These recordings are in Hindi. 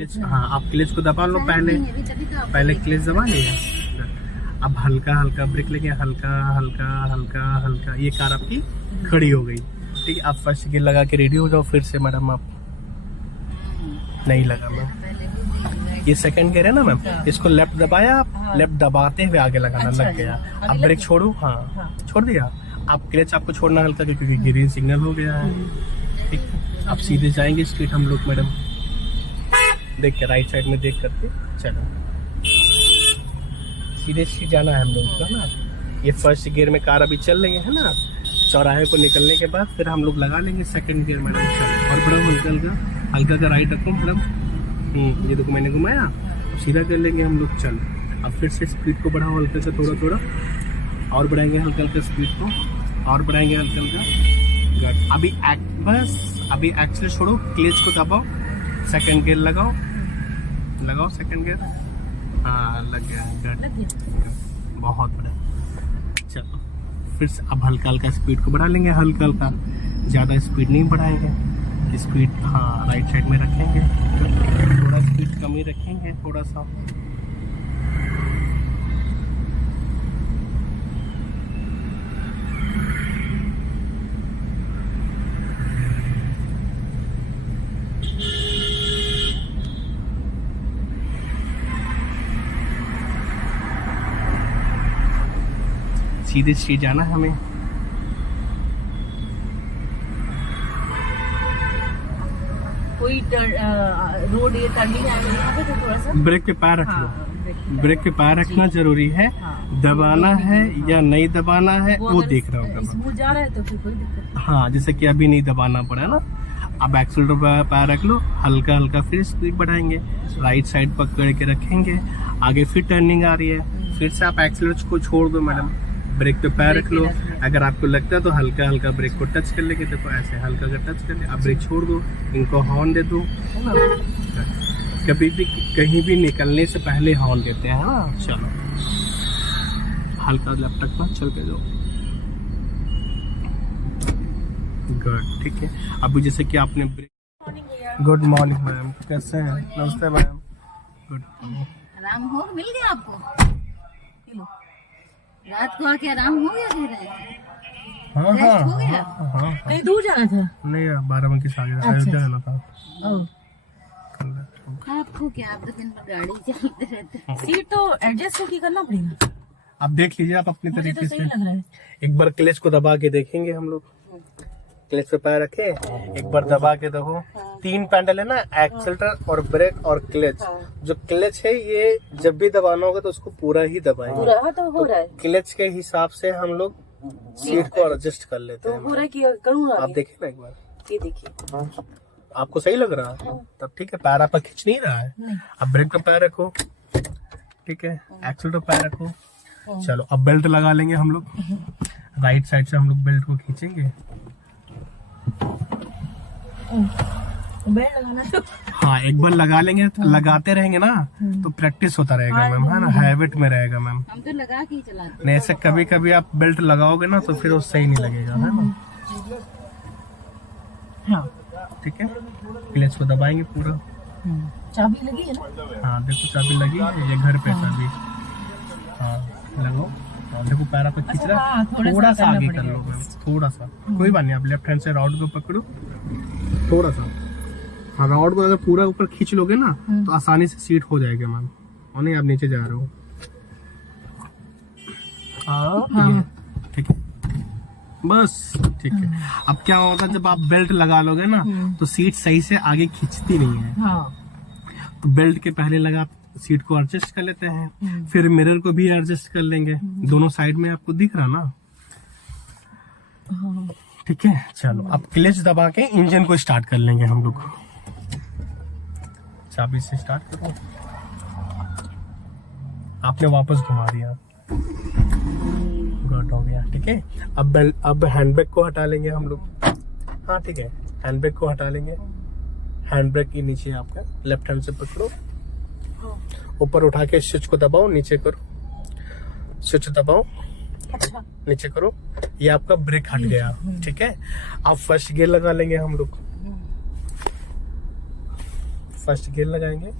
क्लच, हाँ आप क्लच को दबा लो पहले क्लच दबा लिया। अब हल्का हल्का ब्रेक लेंगे, हल्का हल्का हल्का हल्का, ये कार आपकी खड़ी हो गई। ठीक है, आप फर्स्ट गियर लगा के रेडी हो जाओ फिर से मैडम। आप नहीं लगा मैम, ये सेकंड गियर है ना मैम, इसको लेफ्ट दबाया आप, लेफ्ट दबाते हुए आगे लगाना लग गया। अब ब्रेक छोड़ो, हाँ छोड़ दिया। आप क्लच आपको छोड़ना हल्का क्योंकि ग्रीन सिग्नल हो गया है। ठीक है, आप सीधे जाएंगे स्ट्रीट हम लोग मैडम, देख के राइट साइड में देख करके चलो, सीधे स्ट्रीट जाना है हम लोग का ना। ये फर्स्ट गियर में कार अभी चल रही है ना, चौराहे को निकलने के बाद फिर हम लोग लगा लेंगे सेकंड गियर मैडम। चलो और बड़ा हल्का का राइट रखो मैडम। ये देखो मैंने घुमाया, सीधा कर लेंगे हम लोग। चलो अब फिर से स्पीड को बढ़ाओ हल्का से, थोड़ा थोड़ा और बढ़ाएंगे हल्का हल्का स्पीड को, और बढ़ाएंगे हल्का हल्का। अभी बस अभी एक्सेल छोड़ो, क्लच को दबाओ, सेकंड गियर लगाओ सेकंड गियर। हाँ लग गया, बहुत बढ़िया। चलो फिर से अब हल्का हल्का स्पीड को बढ़ा लेंगे, हल्का हल्का, ज़्यादा स्पीड नहीं बढ़ाएंगे। स्पीड हाँ राइट साइड में रखेंगे, थोड़ा स्पीड कम ही रखेंगे थोड़ा सा। सीधे स्ट्रीट जाना है हमें। कोई रोड ये टर्निंग आएगा यहाँ पे तो थोड़ा सा ब्रेक पे पैर रख लो। हाँ, ब्रेक पे पैर रखना जरूरी है। हाँ, दबाना है या नहीं दबाना है वो देख रहा होगा। स्मूथ जा रहा है तो फिर कोई दिक्कत नहीं। हाँ जैसे कि अभी नहीं दबाना पड़ा ना। अब एक्सीलरेटर पे पैर रख लो, हल्का हल्का फिर स्पीड बढ़ाएंगे, राइट साइड पकड़ के रखेंगे, आगे फिर टर्निंग आ रही है, फिर से आप एक्सीलरेटर को छोड़ दो मैडम, ब्रेक पे पैर रख लो। अगर आपको लगता है तो हल्का हल्का ब्रेक को टच कर लेंगे, देखो ऐसे हल्का हल्का टच कर ले। अब ब्रेक छोड़ दो, इनको हॉर्न दे दो, है ना। कभी भी कहीं भी निकलने से पहले हॉर्न देते हैं ना। चलो हल्का लेफ्ट रखना, चल के जाओ। गुड, ठीक है। अभी जैसे कि आपने ब्रेक। गुड मॉर्निंग मैम, कैसे हैं? नमस्ते मैम। गुड। आराम हो मिल गया आपको? रात को आके आराम हो गया? कह रहे हैं हाँ हो गया? हाँ कहीं दूर जाना था? नहीं, 12 की शादी जाना था। आपको क्या, आप तो दिन भर गाड़ी चलते रहते हैं। सीट तो एडजस्ट होके करना पड़ेगा। आप देख लीजिए आप अपने तरीके से। लग रहा है। एक बार क्लच को दबा के देखेंगे हम लोग। क्लच पे पैर रखे, एक बार दबा के देखो। 3 पैडल है ना, एक्सीलरेटर और ब्रेक और क्लच। जो क्लच है ये जब भी दबाना होगा तो उसको पूरा ही दबाएंगे। पूरा तो हो रहा है। क्लच के हिसाब से हम लोग सीट को एडजस्ट कर लेते तो हैं। पूरा किया करूँगा। आप देखिए ना एक बार, ये देखिए। आपको सही लग रहा है तब ठीक है। पैर आपका खींच नहीं रहा है। अब ब्रेक पे पैर रखो, ठीक है, एक्सीलरेटर पैर रखो। चलो अब बेल्ट लगा लेंगे हम लोग। राइट साइड से हम लोग बेल्ट को खींचेंगे। बेल्ट लगाना तो हाँ एक बार लगा लेंगे तो लगाते रहेंगे ना तो प्रैक्टिस होता रहेगा मैम, है ना, हैबिट में रहेगा मैम। हम तो लगा के ही चलाते। नहीं ऐसे कभी कभी आप बेल्ट लगाओगे ना तो फिर वो सही नहीं लगेगा, है ना। हाँ ठीक है, क्लच को दबाएंगे पूरा। चाबी लगी है ना? हाँ देखो चाबी लगी है, ये घर पे चाबी। हाँ लगाओ। हाँ, देखो पैर आपका खींच रहा है। थोड़ा सा आगे कर लो मैम, थोड़ा सा। कोई बात नहीं, आप लेफ्ट हैंड से रॉड को पकड़ो थोड़ा सा। हाँ रॉड को अगर पूरा ऊपर खींच लोगे ना तो आसानी से सीट हो जाएगा मैम। और नहीं आप नीचे जा रहे हो। हाँ ठीक है, बस ठीक है। अब क्या होता है जब आप बेल्ट लगा लोगे ना तो सीट सही से आगे खींचती नहीं है। तो बेल्ट के पहले लगा सीट को एडजस्ट कर लेते हैं, फिर मिरर को भी एडजस्ट कर लेंगे। दोनों साइड में आपको दिख रहा ना, ठीक है। चलो अब क्लच दबा के इंजन को स्टार्ट कर लेंगे हम लोग। चाबी से स्टार्ट करो। आपने वापस घुमा दिया, गुड हो गया, ठीक है। अब हैंडब्रेक को हटा लेंगे हम लोग। हाँ ठीक है, हैंडब्रेक को हटा लेंगे। हैंडब्रेक के नीचे आपका लेफ्ट हैंड से पकड़ो, ऊपर उठा के स्विच को दबाओ, नीचे करो, स्विच दबाओ, अच्छा नीचे करो। ये आपका ब्रेक हट गया, ठीक है। अब फर्स्ट गियर लगा लेंगे हम लोग। फर्स्ट गियर लगाएंगे।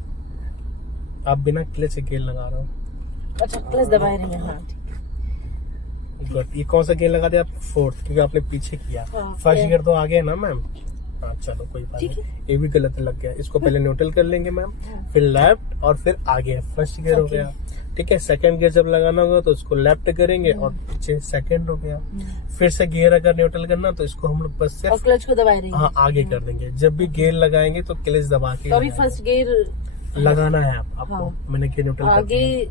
आप बिना क्लच के गियर लगा रहा हूँ। अच्छा क्लच दबाए रहेंगे। हाँ गुड। ये कौन सा गियर लगा दिया आप? फोर्थ, क्योंकि आपने पीछे किया। हाँ, फर्स्ट गियर तो आगे है ना मैम। हाँ चलो कोई बात ठीक नहीं, ये भी गलत लग गया। इसको पहले न्यूट्रल कर लेंगे मैम, फिर लेफ्ट और फिर आगे। फर्स्ट गियर हो गया, ठीक है। सेकंड गियर जब लगाना होगा तो उसको लेफ्ट करेंगे और पीछे सेकंड हो गया। फिर से गियर अगर न्यूट्रल करना तो इसको हम लोग बस और सिर्फ क्लच को दबाए रहेंगे। हाँ आगे कर देंगे। जब भी गियर लगाएंगे तो क्लच दबा के तो अभी फर्स्ट गियर लगाना है आपको। हाँ। मैंने गियर न्यूट्रल आगे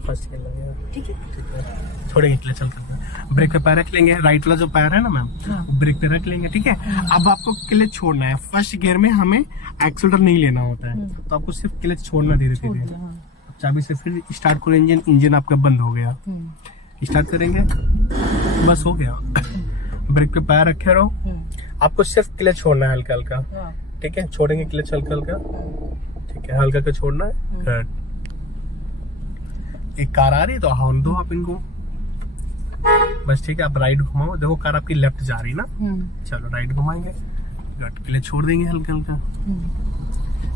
फर्स्ट गियर लगेगा, ठीक है। ठीक है। छोड़ेंगे क्लच चल करके ब्रेक पे पैर रख लेंगे। राइट वाला जो पैर है ना मैम, हाँ। ब्रेक पे रख लेंगे, ठीक है। अब आपको क्लच छोड़ना है। फर्स्ट गियर में हमें एक्सीलरेटर नहीं लेना होता है, तो आपको सिर्फ क्लच छोड़ना धीरे धीरे। चाबी से फिर स्टार्ट करो इंजन। इंजन आपका बंद हो गया, स्टार्ट करेंगे, बस हो गया। ब्रेक पे पैर रखे रहो। आपको सिर्फ क्लच छोड़ना है हल्का हल्का, ठीक है। छोड़ेंगे क्लच हल्का हल्का, ठीक है। हल्का का छोड़ना है। गुड। एक कार आ रही है तो हॉर्न दो आप इनको, बस ठीक है। आप राइट घुमाओ, देखो कार आपकी लेफ्ट जा रही ना, चलो राइट घुमाएंगे। गुड। क्लच छोड़ देंगे हल्का हल्का,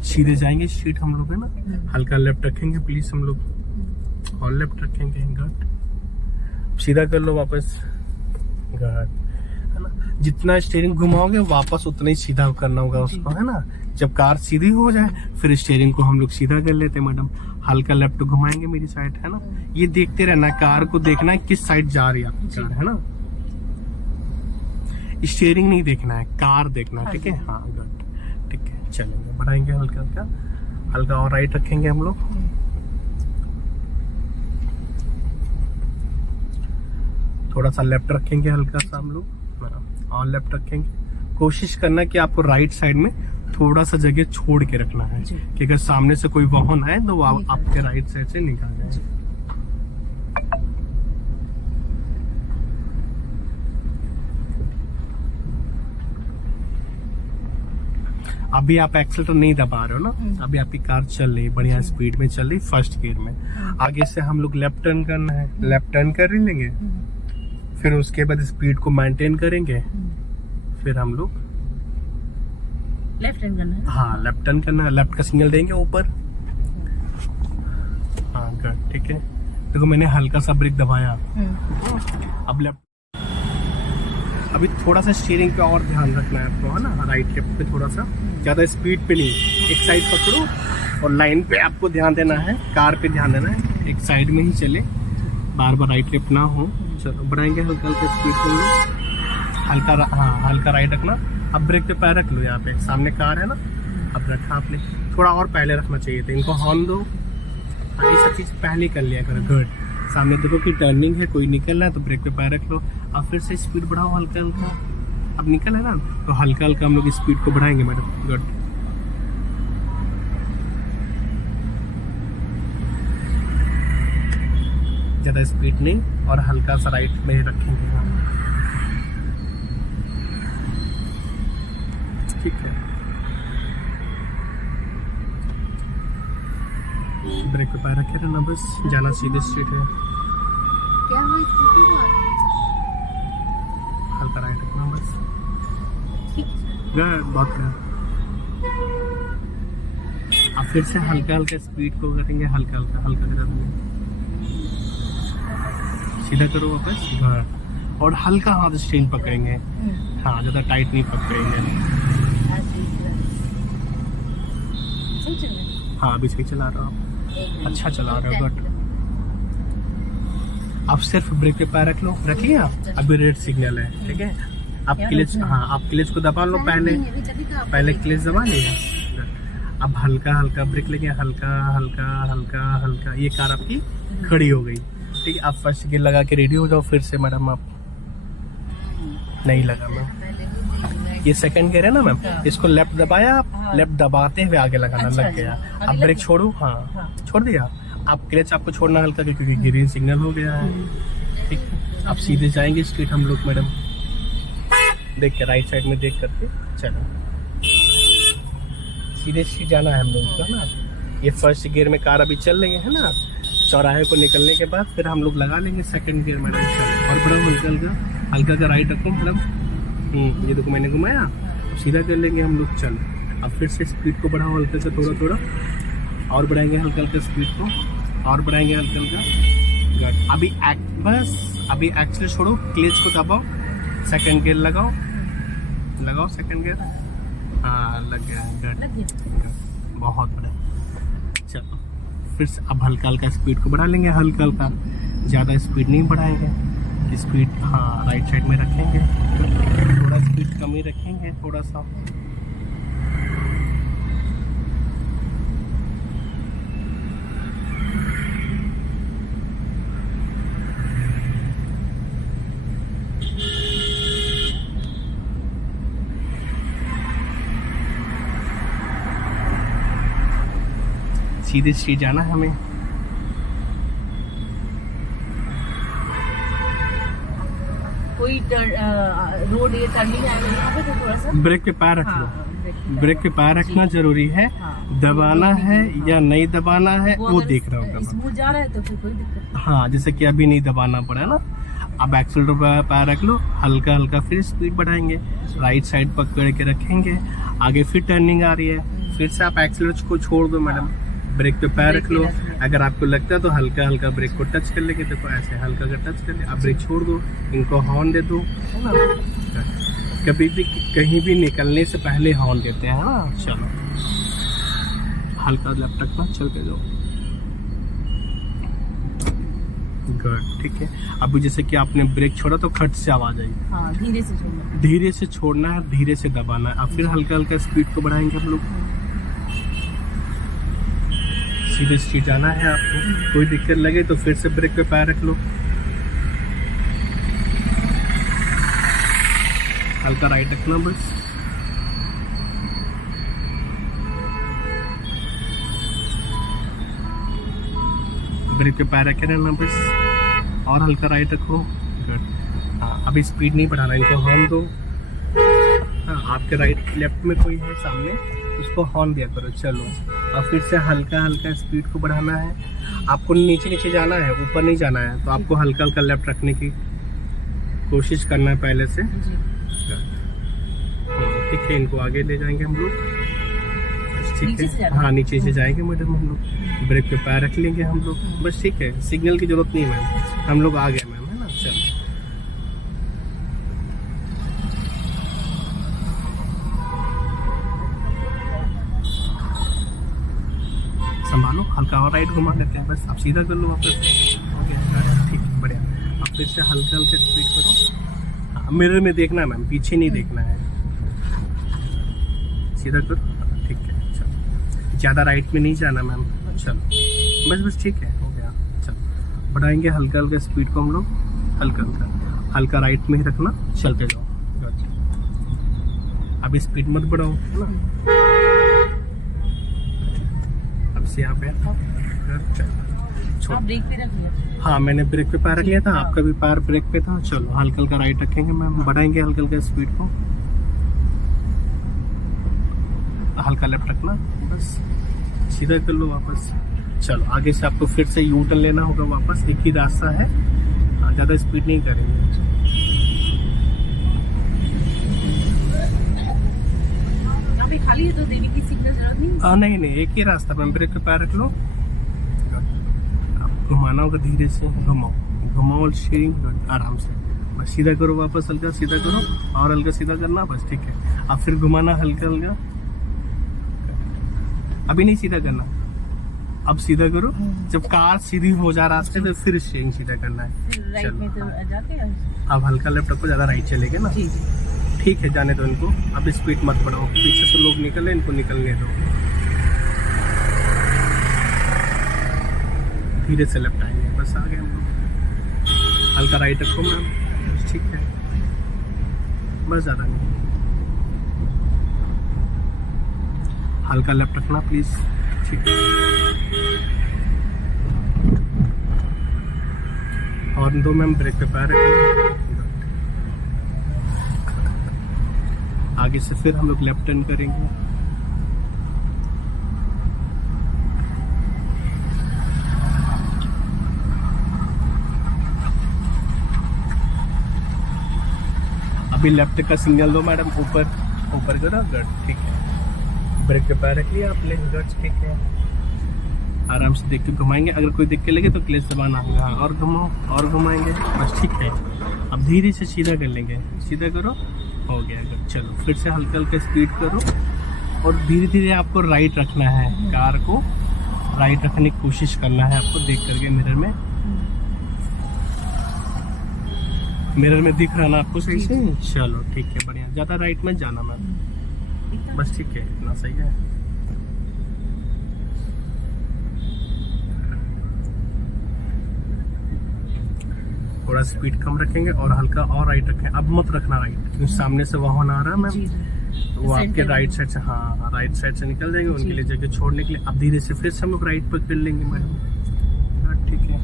सीधे जाएंगे। सीट हम लोग है ना, हल्का लेफ्ट रखेंगे प्लीज हम लोग, और लेफ्ट रखेंगे। गुड। सीधा कर लो वापस। गुड, है ना। जितना स्टीयरिंग घुमाओगे वापस उतना ही सीधा करना होगा उसको, है ना। जब कार सीधी हो जाए फिर स्टीयरिंग को हम लोग सीधा कर लेते हैं मैडम। हल्का लेफ्ट घुमाएंगे मेरी साइड, है ना। ये देखते रहना, कार को देखना है किस साइड जा रही है आपकी कार, है ना। स्टीयरिंग नहीं देखना है, कार देखना है, ठीक है। हाँ गुड, ठीक है। चलेंगे, बढ़ाएंगे हल्का हल्का, हल्का और राइट रखेंगे हम लोग। थोड़ा सा लेफ्ट रखेंगे हल्का सा हम लोग, और लेफ्ट रखेंगे। कोशिश करना कि आपको राइट साइड में थोड़ा सा जगह छोड़ के रखना है कि अगर सामने से कोई वाहन आए तो वो आपके राइट साइड से निकाल जाए। अभी आप एक्सीलरेटर नहीं दबा रहे हो ना, अभी आपकी कार चल रही बढ़िया स्पीड में चल रही फर्स्ट गियर में। आगे से हम लोग लेफ्ट टर्न करना है, लेफ्ट टर्न कर लेंगे। फिर उसके बाद स्पीड को मेंटेन करेंगे। फिर हम लोग लेफ्ट टर्न करना है। हाँ लेफ्ट टर्न करना है, लेफ्ट का सिग्नल देंगे ऊपर। हाँ गुड, ठीक है। देखो मैंने हल्का सा ब्रेक दबाया। अब लेफ्ट, अभी थोड़ा सा स्टीयरिंग पे और ध्यान रखना है आपको, है ना। राइट लेफ्ट पे थोड़ा सा, ज्यादा स्पीड पे नहीं। एक साइड पकड़ो और लाइन पे आपको ध्यान देना है, कार पे ध्यान देना है। एक साइड में ही चले, बार बार राइट लेफ्ट ना हो। चलो बढ़ाएंगे हल्का हल्का स्पीड को, हल्का हाँ हल्का राइट रखना। अब ब्रेक पे पैर रख लो, यहाँ पे सामने कार है ना। अब रखा आपने, थोड़ा और पहले रखना चाहिए था। इनको हॉर्न दो, ये सब चीज पहले कर लिया करो। गुड। सामने देखो कि टर्निंग है, कोई निकल रहा है तो ब्रेक पे पैर रख लो। अब फिर से स्पीड बढ़ाओ हल्का हल्का। अब निकल है ना तो हल्का हल्का हम लोग स्पीड को बढ़ाएंगे मैडम। गुड। ज्यादा स्पीड नहीं, और हल्का सा राइट में रखेंगे हम, ठीक है। ब्रेक पे पैर रखे रहना, बस जाना सीधे स्ट्रेट है। क्या हुआ स्कूटी को? हल्का राइट रखना बस। बहुत अब फिर से हल्का हल्का स्पीड को करेंगे, हल्का हल्का हल्का करेंगे। सीधा करो वापस, और हल्का हाथ स्टीयरिंग पकड़ेंगे। हाँ ज्यादा टाइट नहीं पकड़ेंगे। हाँ अभी सही चला रहा हूँ, अच्छा चला रहा हो। बट अब सिर्फ ब्रेक पे पैर रख लो, रख लिया। अभी रेड सिग्नल है, ठीक है। आप क्लच, हाँ आप क्लच को दबा लो, पहले क्लच दबा लिया। अब हल्का हल्का ब्रेक लेके, हल्का हल्का हल्का हल्का, ये कार आपकी खड़ी हो गई, ठीक है। आप फर्स्ट गियर लगा के रेडी हो जाओ फिर से मैडम। आप नहीं लगा मैम, ये सेकंड गियर है ना मैम, इसको लेफ्ट दबाया आप, लेफ्ट दबाते हुए आगे लगाना लग गया। अब ब्रेक छोड़ो, हाँ छोड़ दिया। आप क्लच आपको छोड़ना हल्का, क्योंकि ग्रीन सिग्नल हो गया है, ठीक है। आप सीधे जाएंगे स्ट्रेट हम लोग मैडम, देख के राइट साइड में देख करके चलो। सीधे सीधे जाना है हम लोग का ना। ये फर्स्ट गियर में कार अभी चल रही है ना। चौराहे को निकलने के बाद फिर हम लोग लगा लेंगे सेकंड गियर मैडम। चलो, और बड़ा हल्का का राइट रखो मैडम। ये देखो मैंने घुमाया, सीधा कर लेंगे हम लोग। चलो अब फिर से स्पीड को बढ़ाओ हल्का से, थोड़ा थोड़ा और बढ़ाएंगे हल्का हल्का स्पीड को, और बढ़ाएंगे हल्का हल्का। गुड। अभी बस अभी एक्चुअली छोड़ो, क्लच को दबाओ, सेकंड गियर लगाओ, लगाओ सेकंड गियर। हाँ लग गया। गुड, बहुत बढ़िया। चलो फिर से अब हल्का हल्का स्पीड को बढ़ा लेंगे, हल्का हल्का, ज़्यादा स्पीड नहीं बढ़ाएंगे। स्पीड हाँ राइट साइड में रखेंगे, थोड़ा स्पीड कम ही रखेंगे, थोड़ा सा। सीधे सीधे जाना है हमें। कोई रोड ये टर्निंग आएगा यहाँ पे तो थोड़ा सा ब्रेक पे पैर रख लो। ब्रेक पे पैर रखना जरूरी है। हाँ। दबाना है या नहीं दबाना है वो देख रहा होगा। स्मूथ जा रहा है तो फिर कोई दिक्कत नहीं। हाँ जैसे कि अभी नहीं दबाना पड़ा ना। अब एक्सीलरेटर पे पैर रख लो, हल्का हल्का फिर स्पीड बढ़ाएंगे, राइट साइड पकड़ के रखेंगे, आगे फिर टर्निंग आ रही है, फिर से आप एक्सीलरेटर को छोड़ दो मैडम, ब्रेक पे पैर रख लो। अगर आपको लगता है तो हल्का हल्का ब्रेक को टच कर लेंगे, देखो ऐसे हल्का का टच कर ले। अब ब्रेक छोड़ दो, इनको हॉर्न दे दो, है ना। कभी भी कहीं भी निकलने से पहले हॉर्न देते हैं ना। चलो हल्का लेफ्ट रखना, चल के जाओ। गुड, ठीक है। अभी जैसे कि आपने ब्रेक छोड़ा तो खट से आवाज आई। हाँ, धीरे से छोड़ना, धीरे से छोड़ना है, धीरे से दबाना है। अब फिर हल्का हल्का स्पीड को बढ़ाएंगे हम लोग। सीधे स्ट्रीट जाना है आपको, कोई दिक्कत लगे तो फिर से ब्रेक पे पैर रख लो, हल्का राइट रखना बस। ब्रेक पे पैर रखे रहना बस, और हल्का राइट रखो। गुड। हाँ अभी स्पीड नहीं बढ़ाना, इनको हॉर्न दो। हाँ आपके राइट लेफ्ट में कोई है सामने, उसको हॉर्न दिया करो। चलो और फिर से हल्का हल्का स्पीड को बढ़ाना है। आपको नीचे नीचे जाना है, ऊपर नहीं जाना है, तो आपको हल्का हल्का लेफ्ट रखने की कोशिश करना है पहले से। ठीक है, इनको आगे ले जाएंगे हम लोग, ठीक है। हाँ नीचे से जाएंगे मैडम हम लोग, ब्रेक पे पैर रख लेंगे हम लोग बस, ठीक है। सिग्नल की जरूरत नहीं मैम, हम लोग आ गए मैम, है ना। चलो संभालो, हल्का और राइट घुमा लेते हैं बस। आप सीधा कर लो वापस, ठीक है, बढ़िया। अब फिर से हल्का हल्का स्पीड करो। हाँ, मिरर में देखना है मैम, पीछे नहीं देखना है। सीधा करो, ठीक है। चलो ज़्यादा राइट में नहीं जाना मैम, चलो बस बस, ठीक है, हो गया। चलो बढ़ाएंगे हल्का हल्का स्पीड को हम लोग, हल्का हल्का, हल्का राइट में ही रखना, चलते जाओ। अब स्पीड मत बढ़ाओ, है ना। यहाँ पे ब्रेक पे रख लिया। हाँ मैंने ब्रेक पे पैर रख लिया था, आपका भी पैर ब्रेक पे था। चलो हल्का हल्का राइट रखेंगे मैम, बढ़ाएंगे हल्का हल्का स्पीड को, हल्का लेफ्ट रखना बस, सीधा कर लो वापस। चलो आगे से आपको फिर से यू टर्न लेना होगा वापस, एक ही रास्ता है, ज़्यादा स्पीड नहीं करेंगे। खाली है तो देने की सिग्नल जरूरत नहीं। नहीं नहीं, एक ही रास्ता मैम, ब्रेक पे पैर रख लो, घुमाना होगा, धीरे से घुमाओ, घुमाओ स्टीयरिंग आराम से, बस सीधा करो वापस, हल्का सीधा करो और हल्का सीधा करना बस, ठीक है। अब फिर घुमाना हल्का हल्का, अभी नहीं सीधा करना, अब सीधा करो। जब कार सीधी हो जा रास्ते तो फिर स्टीयरिंग सीधा करना है। राइट में तो जाते हैं। अब हल्का लेफ्ट रखो, ज़्यादा राइट चलेगा ना, ठीक है, जाने दो इनको। अब स्पीड मत बढ़ाओ, पीछे से लोग निकले, इनको निकलने दो। धीरे से लेफ्ट आएंगे, बस आ गए हम लोग। हल्का राइट रखो मैम, ठीक है, बस ज़्यादा नहीं, हल्का लेफ्ट रखना प्लीज, ठीक है। और दो मैम, ब्रेक पे पैर रखो, आगे से फिर हम लोग लेफ्ट टर्न करेंगे। अभी लेफ्ट का सिग्नल दो मैडम, ऊपर ऊपर करो, गुड, ठीक है। ब्रेक पे पैर रख लिया आपने, गट्स, ठीक है। आराम से देख के घुमाएंगे, अगर कोई दिक्कत लगे तो क्लच दबाना होगा, और घुमाओ और घुमाएंगे, बस ठीक है। अब धीरे से सीधा कर लेंगे, सीधा करो, हो गया। चलो फिर से हल्का हल्का स्पीड करो, और धीरे धीरे आपको राइट रखना है, कार को राइट रखने की कोशिश करना है आपको, देख करके मिरर में दिख रहा ना आपको सही से। चलो ठीक है, बढ़िया, ज़्यादा राइट में जाना मैम, बस ठीक है, इतना सही है। थोड़ा स्पीड कम रखेंगे और हल्का और राइट रखें, अब मत रखना राइट, क्योंकि सामने से वाहन आ रहा है मैम, तो वो आपके राइट साइड से, हाँ राइट साइड से निकल जाएंगे, उनके लिए जगह छोड़ने के लिए। अब धीरे से फिर से हम लोग राइट पर कर लेंगे मैडम, ठीक है।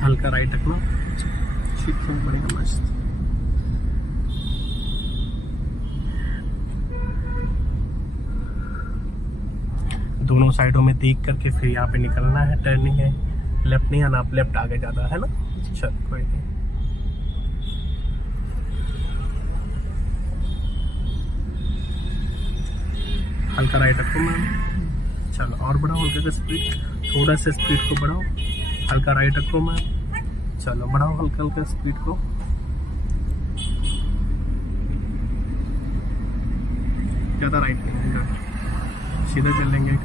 हल्का राइट रखना, ठीक है, बढ़िया, मस्त। दोनों साइडों में देख करके फिर यहाँ पे निकलना है, टर्निंग है, लेफ्ट नहीं आना, आप लेफ्ट आगे जाता है ना। चल कोई नहीं, हल्का राइट रखो मैम, चलो और बढ़ाओ हल्का सा स्पीड, थोड़ा सा स्पीड को बढ़ाओ, हल्का राइट रखो मैम, चलो बढ़ाओ हल्का हल्का स्पीड को, ज़्यादा राइट नहीं, सीधा चल लेंगे एक